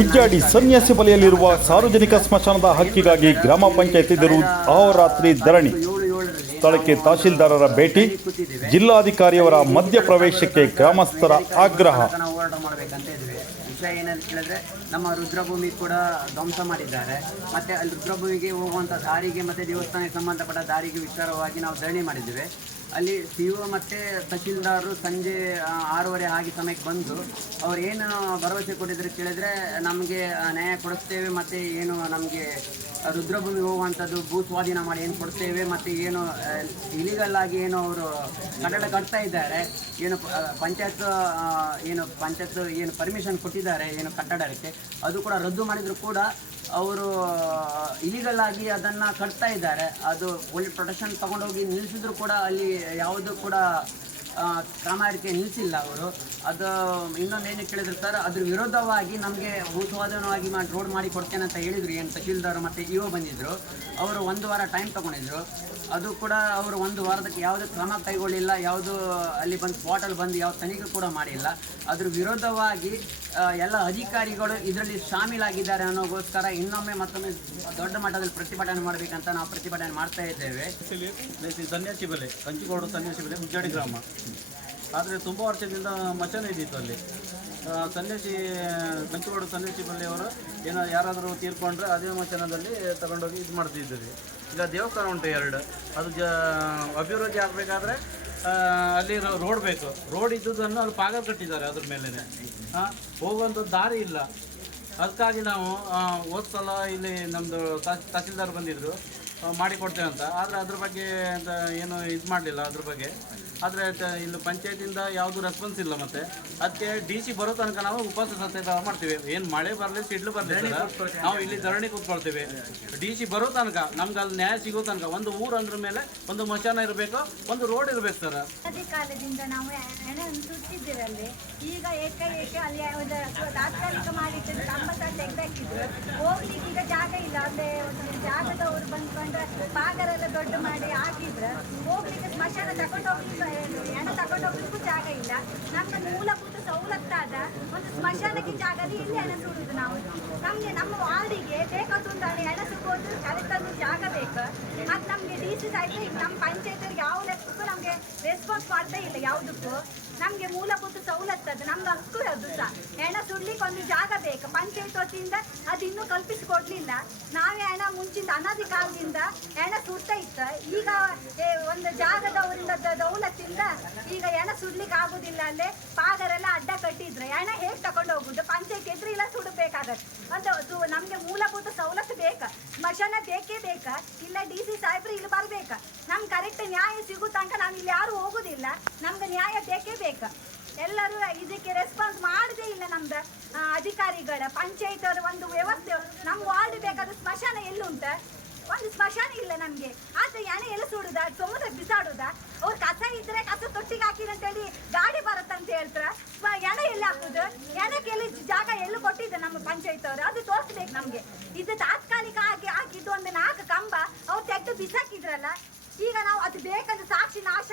ಗುಜ್ಜಾಡಿ ಸನ್ಯಾಸಿ ಬಲೆಯಲ್ಲಿರುವ ಸಾರ್ವಜನಿಕ ಸ್ಮಶಾನದ ಹಕ್ಕಿಗಾಗಿ ಗ್ರಾಮ ಪಂಚಾಯತ್ ಎದುರು ಅಹೋರಾತ್ರಿ ಧರಣಿ. ಸ್ಥಳಕ್ಕೆ ತಹಶೀಲ್ದಾರರ ಭೇಟಿ, ಜಿಲ್ಲಾಧಿಕಾರಿಯವರ ಮಧ್ಯ ಪ್ರವೇಶಕ್ಕೆ ಗ್ರಾಮಸ್ಥರ ಆಗ್ರಹ. ವಿಷಯ ಏನಂತ ಹೇಳಿದ್ರೆ ನಮ್ಮ ರುದ್ರಭೂಮಿ ಕೂಡ ಧ್ವಂಸ ಮಾಡಿದ್ದಾರೆ. ಮತ್ತೆ ಅಲ್ಲಿ ರುದ್ರಭೂಮಿಗೆ ಹೋಗುವಂಥ ದಾರಿಗೆ ಮತ್ತೆ ದೇವಸ್ಥಾನಕ್ಕೆ ಸಂಬಂಧಪಟ್ಟ ದಾರಿಗೆ ವಿಚಾರವಾಗಿ ನಾವು ಧರಣಿ ಮಾಡಿದ್ದೇವೆ. ಅಲ್ಲಿ ಸಿ ಒ ಮತ್ತು ತಹಶೀಲ್ದಾರರು ಸಂಜೆ ಆರೂವರೆ ಆಗಿ ಸಮಯಕ್ಕೆ ಬಂದು ಅವ್ರು ಏನು ಭರವಸೆ ಕೊಟ್ಟಿದ್ರು ಕೇಳಿದರೆ ನಮಗೆ ನ್ಯಾಯ ಕೊಡಿಸ್ತೇವೆ ಮತ್ತು ಏನು ನಮಗೆ ರುದ್ರಭೂಮಿ ಹೋಗುವಂಥದ್ದು ಭೂ ಸ್ವಾಧೀನ ಮಾಡಿ ಏನು ಕೊಡ್ತೇವೆ ಮತ್ತು ಏನು ಇಲಿಗಲ್ ಆಗಿ ಏನು ಅವರು ಕಟ್ಟಡ ಕಟ್ತಾ ಇದ್ದಾರೆ, ಏನು ಪಂಚಾಯತ್ ಏನು ಪಂಚಾಯತ್ ಏನು ಪರ್ಮಿಷನ್ ಕೊಟ್ಟಿದ್ದಾರೆ ಏನು ಕಟ್ಟಡಕ್ಕೆ, ಅದು ಕೂಡ ರದ್ದು ಮಾಡಿದರೂ ಕೂಡ ಅವರು ಇಲಿಗಲ್ ಆಗಿ ಅದನ್ನು ಕಟ್ತಾ ಇದ್ದಾರೆ. ಅದು ಒಳ್ಳೆ ಪ್ರೊಟೆಕ್ಷನ್ ತೊಗೊಂಡೋಗಿ ನಿಲ್ಲಿಸಿದ್ರು ಕೂಡ ಅಲ್ಲಿ ಯಾವುದು ಕೂಡ ಕಾಮಗಾರಿಕೆ ನಿಲ್ಲಿಸಿಲ್ಲ ಅವರು. ಅದು ಇನ್ನೊಂದು ಏನು ಕೇಳಿದ್ರು, ಸರ್, ಅದ್ರ ವಿರೋಧವಾಗಿ ನಮಗೆ ಭೂಸ್ವಾಧೀನವಾಗಿ ಮಾಡಿ ರೋಡ್ ಮಾಡಿ ಕೊಡ್ತೇನೆ ಅಂತ ಹೇಳಿದರು ಏನು ತಹಶೀಲ್ದಾರ್ ಮತ್ತು ಇಒ ಬಂದಿದ್ದರು ಅವರು ಒಂದು ವಾರ ಟೈಮ್ ತಗೊಂಡಿದ್ರು. ಅದು ಕೂಡ ಅವರು ಒಂದು ವಾರದಕ್ಕೆ ಯಾವುದೇ ಕ್ರಮ ಕೈಗೊಳ್ಳಿಲ್ಲ, ಯಾವುದು ಅಲ್ಲಿ ಬಂದು ಸ್ಪಾಟಲ್ಲಿ ಬಂದು ಯಾವ ತನಿಖೆ ಕೂಡ ಮಾಡಿಲ್ಲ. ಅದ್ರ ವಿರೋಧವಾಗಿ ಎಲ್ಲ ಅಧಿಕಾರಿಗಳು ಇದರಲ್ಲಿ ಶಾಮೀಲಾಗಿದ್ದಾರೆ ಅನ್ನೋಗೋಸ್ಕರ ಇನ್ನೊಮ್ಮೆ ಮತ್ತೊಮ್ಮೆ ದೊಡ್ಡ ಮಟ್ಟದಲ್ಲಿ ಪ್ರತಿಭಟನೆ ಮಾಡಬೇಕಂತ ನಾವು ಪ್ರತಿಭಟನೆ ಮಾಡ್ತಾ ಇದ್ದೇವೆ. ಸನ್ಯಾಸಿ ಬೆಲೆ, ಕಂಚಿಗೌಡ ಸನ್ಯಾಸಿ ಬೆಲೆ ಉಜ್ಜಡಿ ಗ್ರಾಮ. ಆದರೆ ತುಂಬ ವರ್ಷದಿಂದ ಮಚನ ಇದ್ದಿತ್ತು ಅಲ್ಲಿ. ಸನ್ಯಾಸಿ ಬೆಂಕಿಗೋಡು ಸನ್ಯಾಸಿ ಬಲ್ಲಿಯವರು ಏನೋ ಯಾರಾದರೂ ತೀರ್ಕೊಂಡ್ರೆ ಅದೇ ಮಚನದಲ್ಲಿ ತಗೊಂಡೋಗಿ ಇದು ಮಾಡ್ತಿದ್ದೀವಿ ಈಗ ದೇವಸ್ಥಾನ ಉಂಟು ಎರಡು. ಅದು ಜ, ಅಭಿವೃದ್ಧಿ ಆಗಬೇಕಾದ್ರೆ ಅಲ್ಲಿ ರೋಡ್ ಬೇಕು. ರೋಡ್ ಇದ್ದುದನ್ನು ಅಲ್ಲಿ ಪಾಗ ಕಟ್ಟಿದ್ದಾರೆ ಅದ್ರ ಮೇಲೇ ಹಾಂ ದಾರಿ ಇಲ್ಲ. ಅದಕ್ಕಾಗಿ ನಾವು ಹೋದ ಸಲ ಇಲ್ಲಿ ನಮ್ಮದು ತಹಸೀಲ್ದಾರ್ ಬಂದಿದ್ದರು ಮಾಡಿಕೊಡ್ತೇವೆ ಅಂತ ಆದರೆ ಅದ್ರ ಬಗ್ಗೆ ಅಂತ ಏನು ಇದು ಮಾಡಲಿಲ್ಲ ಅದ್ರ ಬಗ್ಗೆ. ಆದರೆ ಇಲ್ಲಿ ಪಂಚಾಯತಿಂದ ಯಾವುದು ರೆಸ್ಪಾನ್ಸ್ ಇಲ್ಲ ಮತ್ತೆ. ಅದಕ್ಕೆ ಡಿ ಸಿ ಬರೋ ತನಕ ನಾವು ಉಪವಾಸ ಸತ್ಯಾಗ್ರಹ ಮಾಡ್ತೀವಿ. ಏನು ಮಳೆ ಬರಲಿ ಸಿಡ್ಲು ಬರಲಿ ನಾವು ಇಲ್ಲಿ ಧರಣಿ ಕೂತ್ಕೊಳ್ತೀವಿ. ಡಿ ಸಿ ಬರೋ ತನಕ ನಮ್ಗೆ ಅಲ್ಲಿ ನ್ಯಾಯ ಸಿಗೋ ತನಕ ಒಂದು ಊರು ಅಂದ್ರ ಮೇಲೆ ಒಂದು ಮಶಾನ ಇರಬೇಕು ಒಂದು ರೋಡ್ ಇರಬೇಕು ಸರ್. ಅದೇ ಕಾಲದಿಂದ ನಾವು ಹಣವನ್ನು ಸುತ್ತಿದ್ದಿರಲ್ಲಿ ಈಗ ಏಕಾಏಕಿ ಅಲ್ಲಿ ಒಂದು ತಾತ್ಕಾಲಿಕ ಕಂಬ ತೆಗೆದಾಕಿದ್ರು. ಹೋಗ್ಲಿಕ್ಕೆ ಈಗ ಜಾಗ ಇಲ್ಲ. ಅಂದ್ರೆ ಒಂದು ಜಾಗದವರು ಬಂದ್ಕೊಂಡ್ರೆ ಪಾಗರೆಲ್ಲ ದೊಡ್ಡ ಮಾಡಿ ಹಾಕಿದ್ರೆ ಹೋಗ್ಲಿಕ್ಕೆ ಸ್ಮಶಾನ ತಗೊಂಡು ಹೋಗ್ಲಿಕ್ಕೆ ಹೆಣ ತಗೊಂಡು ಹೋಗ್ಲಿಕ್ಕೂ ಜಾಗ ಇಲ್ಲ. ನಮ್ಮ ಮೂಲಭೂತ ಸವಲತ್ತಾದ ಒಂದು ಸ್ಮಶಾನಕ್ಕೆ ಜಾಗದಲ್ಲಿ ಇಲ್ಲಿ ಹೆಣ ಸುಡುದು ನಾವು. ನಮ್ಗೆ ನಮ್ಮ ವಾರ್ಡಿಗೆ ಬೇಕಾದೊಂದು ಹೆಣ ಸುಡೋದು ಅದಕ್ಕೊಂದು ಜಾಗ ಬೇಕು. ಅದು ನಮ್ಗೆ ಡಿ ಸಿ ಸಾಹಿತ್ಯ ಈಗ ನಮ್ಮ ಪಂಚಾಯತ್ ಯಾವ ಲೆಕ್ಕಕ್ಕೂ ನಮ್ಗೆ ರೆಸ್ಪಾನ್ಸ್ ಮಾಡ್ತಾ ಇಲ್ಲ ಯಾವುದಕ್ಕೂ. ನಮ್ಗೆ ಮೂಲಭೂತ ಸವಲತ್ತು ಅದು ನಮ್ದು ಹಕ್ಕು ಅದು ಸಹ ಹೆಣ ಸುಡ್ಲಿಕ್ಕೆ ಒಂದು ಜಾಗ ಬೇಕು. ಪಂಚಾಯತ್ ವತಿಯಿಂದ ಅದು ಇನ್ನೂ ಕಲ್ಪಿಸಿಕೊಡ್ಲಿಲ್ಲ. ನಾವೇ ಹೆಣ ಮುಂಚಿಂದ ಅನಾದಿ ಕಾಲದಿಂದ ಹೆಣ ಸುಡ್ತಾ ಇತ್ತು. ಈಗ ಒಂದು ಜಾಗದವರಿಂದ ದೌಲತ್ತಿಂದ ಈಗ ಹೆಣ ಸುಡ್ಲಿಕ್ಕೆ ಆಗುದಿಲ್ಲ ಅಲ್ಲೇ. ಪಾಗರೆಲ್ಲ ಅಡ್ಡ ಕಟ್ಟಿದ್ರೆ ಹೆಣ ಹೇಗೆ ತಗೊಂಡು ಹೋಗುದು? ಪಂಚಾಯತ್ ಎದುರಿಲ್ಲ ಸುಡಬೇಕಾಗತ್ತೆ. ಅದು ನಮಗೆ ಮೂಲಭೂತ ಸವಲತ್ತು ಬೇಕಾ. ಸ್ಮಶಾನ ಬೇಕೇ ಬೇಕಾ. ಇಲ್ಲ ಡಿ ಸಿ ಸಾಹೇಬ್ರು ಇಲ್ಲಿ ಬರ್ಬೇಕಾ. ನಮ್ಗೆ ಕರೆಕ್ಟ್ ನ್ಯಾಯ ಸಿಗೋ ತನಕ ನಾವು ಇಲ್ಲಿ ಯಾರು ಹೋಗುದಿಲ್ಲ. ನಮ್ಗೆ ನ್ಯಾಯ ಬೇಕಾ ಎಲ್ಲರೂ ಇದಕ್ಕೆ ರೆಸ್ಪಾನ್ಸ್ ಮಾಡದೇ ಇಲ್ಲ ನಮ್ದು ಅಧಿಕಾರಿಗಳ ಪಂಚಾಯತ್ ಅವರ ಒಂದು ವ್ಯವಸ್ಥೆ. ನಮ್ಮ ವಾರ್ಡ್ ಬೇಕಾದ ಸ್ಮಶಾನ ಎಲ್ಲುಂಟ ಒಂದು ಸ್ಮಶಾನ ಇಲ್ಲ ನಮ್ಗೆ. ಆದ್ರೆ ಎಣೆ ಎಲ್ಲ ಸುಡುದ ಸಮುದ್ರ ಬಿಸಾಡುದ? ಅವ್ರು ಕಸ ಇದ್ರೆ ಕಸ ತೊಟ್ಟಿಗೆ ಅಂತ ಅಂತೇಳಿ ಗಾಡಿ ಬರುತ್ತಂತ ಹೇಳ್ತಾರ. ಎಣೆ ಎಲ್ಲಿ ಹಾಕುದು? ಎಣಕ್ಕೆ ಎಲ್ಲಿ ಜಾಗ ಎಲ್ಲಿ ಕೊಟ್ಟಿದ್ದೆ ನಮ್ಮ ಪಂಚಾಯತ್ ಅವರು ಅದು ತೋರಿಸ್ಬೇಕು ನಮ್ಗೆ. ಇದು ತಾತ್ಕಾಲಿಕ ಆಗಿ ಹಾಕಿದ್ದು ಒಂದು ನಾಲ್ಕು ಕಂಬ, ಅವ್ರು ತೆಗೆದು ಬಿಸಾಕಿದ್ರಲ್ಲ ಈಗ ನಾವು ಅದು ಬೇಕಂತ ಸಾಕ್ಷಿ ನಾಶ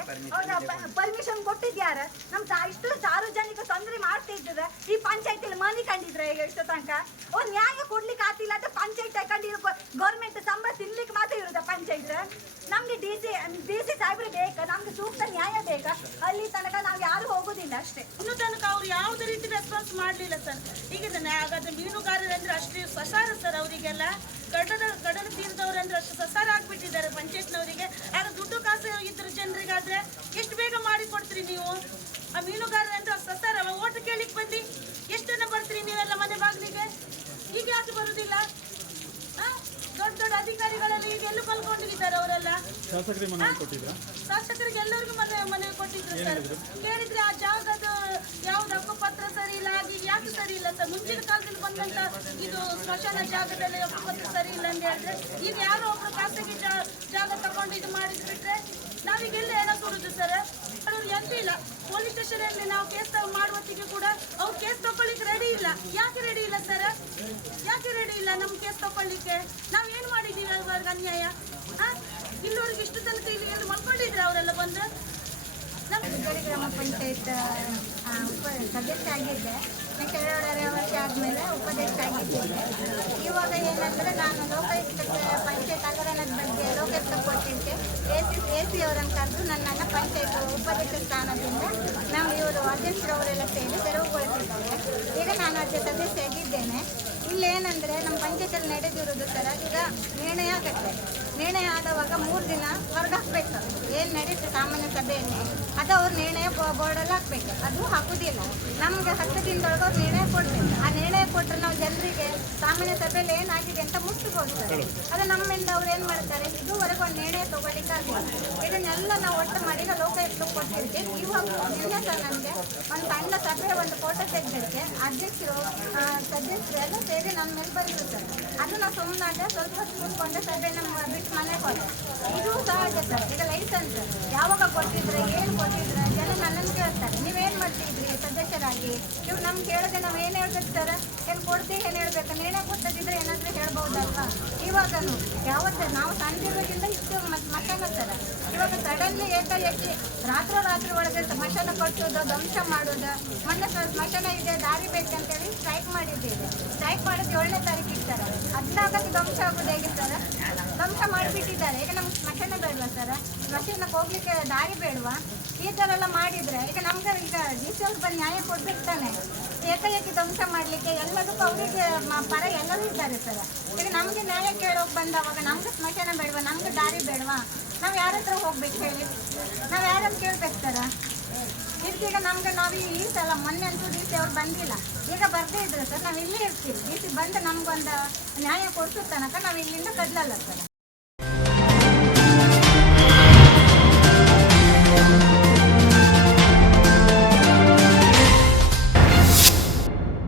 ಮಾಡ್ಲಿಕ್ಕೆ ಅವ್ರ ಪರ್ಮಿಷನ್ ಕೊಟ್ಟಿದ್ಯಾರ? ನಮ್ ಇಷ್ಟು ಸಾರ್ವಜನಿಕ ತೊಂದರೆ ಮಾಡ್ತಾ ಇದ್ದದ. ಈ ಪಂಚಾಯತಿಲಿ ಮನಿ ಕಂಡಿದ್ರ ಈಗ ಇಷ್ಟು ತನಕ ಅವ್ರು ನ್ಯಾಯ ಕೊಡ್ಲಿಕ್ಕೆ ಆತಿಲ್ಲ ಅಂತ ಪಂಚಾಯತ್ ಕಂಡಿರ್ ಗೌರ್ಮೆಂಟ್ ಸಂಬಳ ತಿನ್ಲಿಕ್ಕೆ ಮಾತ್ರ ಇರುದ ಪಂಚಾಯತ್ ನಮ್ಗೆ ಡಿ ಸಿ ಡಿ ಸಿ ಸಾಹೇಬ್ರು ಬೇಕಾ? ನಮ್ಗೆ ಸೂಕ್ತ ನ್ಯಾಯ ಬೇಕಾ? ಅಲ್ಲಿ ತನಕ ನಾವು ಯಾರು ಹೋಗುದಿಲ್ಲ ಅಷ್ಟೇ. ಇನ್ನು ತನಕ ಅವ್ರು ಯಾವುದೇ ರೀತಿ ರೆಸ್ಪಾನ್ಸ್ ಮಾಡ್ಲಿಲ್ಲ ಸರ್. ಈಗ ಹಾಗಾದ್ರೆ ಮೀನುಗಾರರಂದ್ರೆ ಅಷ್ಟು ಸಸಾರ ಸರ್ ಅವರಿಗೆಲ್ಲ. ಕಡಲ ಕಡಲ ತೀರದವ್ರಂದ್ರೆ ಅಷ್ಟು ಸಸಾರ ಆಗ್ಬಿಟ್ಟಿದ್ದಾರೆ ಪಂಚಾಯತ್ನವರಿಗೆ ಆಗ ದುಡ್ಡು ಕಾಸು ಇದ್ರ ಜನರಿಗಾದ್ರೆ ಎಷ್ಟು ಬೇಗ ಮಾಡಿ ಕೊಡ್ತೀರಿ ನೀವು ಆ ಮೀನುಗಾರರಂತೂ ಸತ್ತಾರವ ಓಟ್ ಕೇಳಿಕ್ ಬಂದಿ. ಎಷ್ಟು ಜನ ಬರ್ತೀರಿ ನೀವೆಲ್ಲ ಮನೆ ಬಾಗಿಲಿಗೆ? ಈಗ ಯಾಕೆ ಬರುದಿಲ್ಲ? ದೊಡ್ಡ ದೊಡ್ಡ ಅಧಿಕಾರಿಗಳೆಲ್ಲ ಈಗ ಎಲ್ಲೂ ಕಲ್ಕೊಂಡಿದ್ದಾರೆ ಅವರೆಲ್ಲ. ಶಾಸಕರಿಗೆ ಎಲ್ಲರಿಗೂ ಮನೆ ಮನೆ ಕೊಟ್ಟಿದ್ರು ಸರ್. ಕೇಳಿದ್ರೆ ಆ ಜಾಗದ ಯಾವ್ದು ಹಕ್ಕುಪತ್ರ ಸರಿ ಇಲ್ಲ ಆಗಿ ಯಾಕೆ ಸರಿ ಇಲ್ಲ ಸರ್? ಮುಂಚಿನ ಕಾಲದಲ್ಲಿ ಬಂದಂತ ಇದು ಸ್ಮಶಾನ ಜಾಗದಲ್ಲಿ ಹಕ್ಕುಪತ್ರ ಸರಿ ಇಲ್ಲ ಅಂತ ಹೇಳಿದ್ರೆ ಈಗ ಯಾರೋ ಒಬ್ರು ಖಾಸಗಿ ಜಾಗ ತಗೊಂಡು ಇದು ಮಾಡಿದ್ ಬಿಟ್ರೆ ನಾವೀಗ ಏನೋ ಕೊಡುದು ಸರ್? ಅವ್ರು ಎಂತ ಇಲ್ಲ. ಪೊಲೀಸ್ ಸ್ಟೇಷನ್ ಅಲ್ಲಿ ನಾವು ಕೇಸ್ ಮಾಡುವತ್ತಿಗೆ ಕೂಡ ಅವ್ರು ಕೇಸ್ ತಗೊಳ್ಳಿಕ್ಕೆ ರೆಡಿ ಇಲ್ಲ. ಯಾಕೆ ರೆಡಿ ಇಲ್ಲ ಸರ್? ಯಾಕೆ ರೆಡಿ ಇಲ್ಲ ನಮ್ ಕೇಸ್ ತಗೊಳ್ಳಿಕ್ಕೆ ನಾವ್ ಏನ್ ಮಾಡಿದೀವಿ ಅವ್ರಿಗೆ ಅನ್ಯಾಯ? ಇಲ್ಲಿವರೆಗೆ ಇಷ್ಟು ತನಕ ಇಲ್ಲಿ ಎಲ್ಲ ಮಲ್ಕೊಂಡಿದ್ರೆ ಅವರೆಲ್ಲ ಬಂದು? ನಮ್ಮ ಗ್ರಾಮ ಪಂಚಾಯತ್ ಸದಸ್ಯ ಆಗಿದ್ದೆ. ಎರಡೂವರೆ ವರ್ಷ ಆದಮೇಲೆ ಉಪದೇಶ ಆಗಿದ್ದೀನಿ. ಇವಾಗ ಏನಂದರೆ ನಾನು ಲೋಕಾಯುಕ್ತಕ್ಕೆ ಪಂಚಾಯತ್ ಹಗರಣದ ಬಗ್ಗೆ ಲೋಕಾಯುಕ್ತ ಕೊಟ್ಟಿದ್ದೆ. ಎ ಸಿ ಎ ಸಿ ಅವರನ್ನು ಕರೆದು ನನ್ನನ್ನು ಪಂಚಾಯತ್ ಉಪದೇಶ ಸ್ಥಾನದಿಂದ ನಾವು ಇವರು ಅಧ್ಯಕ್ಷರವರೆಲ್ಲ ಸೇರಿ ತೆರವುಗೊಳಿಸಿದ್ದಾರೆ. ಈಗ ನಾನು ಅದ್ರ ಸದಸ್ಯ ಆಗಿದ್ದೇನೆ ಇಲ್ಲಿ ಏನಂದರೆ ನಮ್ಮ ಪಂಚಾಯತಲ್ಲಿ ನಡೆದಿರೋದು ಸರ ಈಗ ನಿರ್ಣಯ ಆಗುತ್ತೆ. ನಿರ್ಣಯ ಆದವಾಗ ಮೂರು ದಿನ ಹೊರಗೆ ಏನು ನಡೀತು ಸಾಮಾನ್ಯ ಸಭೆಯಲ್ಲಿ? ಅದು ಅವ್ರ ನಿರ್ಣಯ ಬೋರ್ಡಲ್ಲಿ ಹಾಕ್ಬೇಕು. ಅದು ಹಾಕುವುದಿಲ್ಲ. ನಮಗೆ ಹತ್ತು ದಿನದೊಳಗೆ ಅವ್ರು ನಿರ್ಣಯ ಕೊಡ್ತೀವಿ ಆ ನಿರ್ಣಯ ಕೊಟ್ಟರೆ ನಾವು ಜನರಿಗೆ ಸಾಮಾನ್ಯ ಸಭೆಯಲ್ಲಿ ಏನಾಗಿದೆ ಅಂತ ಸರ್ ಅದು ನಮ್ಮಿಂದ ಅವ್ರು ಏನು ಮಾಡ್ತಾರೆ? ಇದುವರೆಗೂ ಒಂದು ನಿರ್ಣಯ ತಗೊಳ್ಳಿಕ್ಕಾಗಿಲ್ಲ ಇದನ್ನೆಲ್ಲ ನಾವು ಒಟ್ಟು ಮಾಡಿ ಕೊಟ್ಟಿರ್ತೀವಿ ಇವಾಗ ನಿನ್ನೆ ಸರ್ ನನಗೆ ಒಂದು ಸಣ್ಣ ಸಭೆ ಒಂದು ಫೋಟೋ ತೆಗೆದಕ್ಕೆ ಅಧ್ಯಕ್ಷರು ಸದಸ್ಯರು ಎಲ್ಲ ಸೇರಿ ನಮ್ಮ ಮೇಲೆ ಬರೆದ್ರು ಸರ್ ಅದು ನಾವು ಸುಮ್ಮನಾಗ ಸ್ವಲ್ಪ ಕೂತ್ಕೊಂಡೆ ಸಭೆ ನಮ್ಮ ಬಿಟ್ಟು ಮನೆಗೆ ಹೋದೆ ಇದು ಸಹಜ ಸರ್. ಈಗ ಲೈಸೆನ್ಸ್ ಯಾವಾಗ ಕೊಟ್ಟಿದ್ರೆ, ಏನು ಕೊಟ್ಟಿದ್ರೆ ಜನ ನನ್ನನ್ನು ಕೇಳ್ತಾರೆ. ನೀವೇನು ಮಾಡ್ತಿದ್ರಿ ಸದಸ್ಯರಾಗಿ? ಇವ್ರು ನಮ್ಗೆ ಕೇಳಿದ್ರೆ ನಾವು ಏನು ಹೇಳ್ಬೇಕು ಸರ್ ಏನು ಕೊಡ್ತೀವಿ, ಏನು ಹೇಳ್ಬೇಕು? ನೀನೇ ಕೊಟ್ಟದಿದ್ರೆ ಏನಾದರೂ ಹೇಳ್ಬೋದಲ್ವಾ? ಇವಾಗನು ಯಾವತ್ತೇ ನಾವು ಸಣ್ಣದಿರೋದ್ರಿಂದ ಇಷ್ಟು ಮತ್ತೆ ಮಕ್ಕಳ ಸರ್ ಸಡನ್ಲಿ ಏಕಾಏಕಿ ರಾತ್ರೋ ರಾತ್ರಿ ಒಳಗೆ ಸ್ಮಶಾನ ಕಟ್ಟೋದು ಧ್ವಂಸ ಮಾಡೋದು ಮೊನ್ನೆ ಸ್ಮಶಾನ ಇದೆ, ದಾರಿ ಬೇಕಂತೇಳಿ ಸ್ಟ್ರೈಕ್ ಮಾಡಿದ್ದೀವಿ. ಸ್ಟ್ರೈಕ್ ಮಾಡೋದು ಏಳನೇ ತಾರೀಕು ಇರ್ತಾರೆ ಹದಿನಾಲ್ಕಕ್ಕೆ ಧ್ವಂಸ ಆಗೋದು ಹೇಗೆ ಸರ್ ಧ್ವಂಸ ಮಾಡಿಬಿಟ್ಟಿದ್ದಾರೆ. ಈಗ ನಮ್ಗೆ ಸ್ಮಶಾನ ಬೇಡವಾ ಸರ್ ಸ್ಮಶಾನಕ್ಕೆ ಹೋಗ್ಲಿಕ್ಕೆ ದಾರಿ ಬೇಡವಾ? ಈ ಥರ ಎಲ್ಲ ಮಾಡಿದರೆ, ಈಗ ನಮ್ಗೆ ಈಗ ಡಿ ಸಿ ಅವ್ರಿಗೆ ಬಂದು ನ್ಯಾಯ ಕೊಡ್ಬಿಡ್ತಾನೆ ತಾನೆ. ಏಕಾಏಕಿ ಧ್ವಂಸ ಮಾಡಲಿಕ್ಕೆ ಎಲ್ಲದಕ್ಕೂ ಅವರಿಗೆ ಪರ ಎಲ್ಲರೂ ಇದ್ದಾರೆ ಸರ್ ಈಗ ನಮಗೆ ನ್ಯಾಯ ಕೇಳೋಕೆ ಬಂದವಾಗ ನಮ್ಗೆ ಸ್ಮಶಾನ ಬೇಡವಾ? ನಮ್ಗೆ ದಾರಿ ಬೇಡವಾ? ನಾವು ಯಾರ ಹತ್ರ ಹೋಗ್ಬೇಕು ಹೇಳಿ? ನಾವು ಯಾರನ್ನು ಕೇಳ್ಬೇಕು ಸರ? ಇದೀಗ ನಮ್ಗೆ ನಾವು ಈ ಸಲ ಮೊನ್ನೆ ಅಂತೂ ಡಿ ಸಿ ಅವ್ರು ಬಂದಿಲ್ಲ. ಈಗ ಬರ್ದೇ ಇದ್ರೆ ಸರ್, ನಾವು ಇಲ್ಲೇ ಇರ್ತೀವಿ. ಡಿ ಸಿ ಬಂದು ನಮ್ಗೊಂದು ನ್ಯಾಯ ಕೊಡಿಸೋ ತನಕ ನಾವು ಇಲ್ಲಿಂದ ಕದಲಲ್ಲ ಸರ್.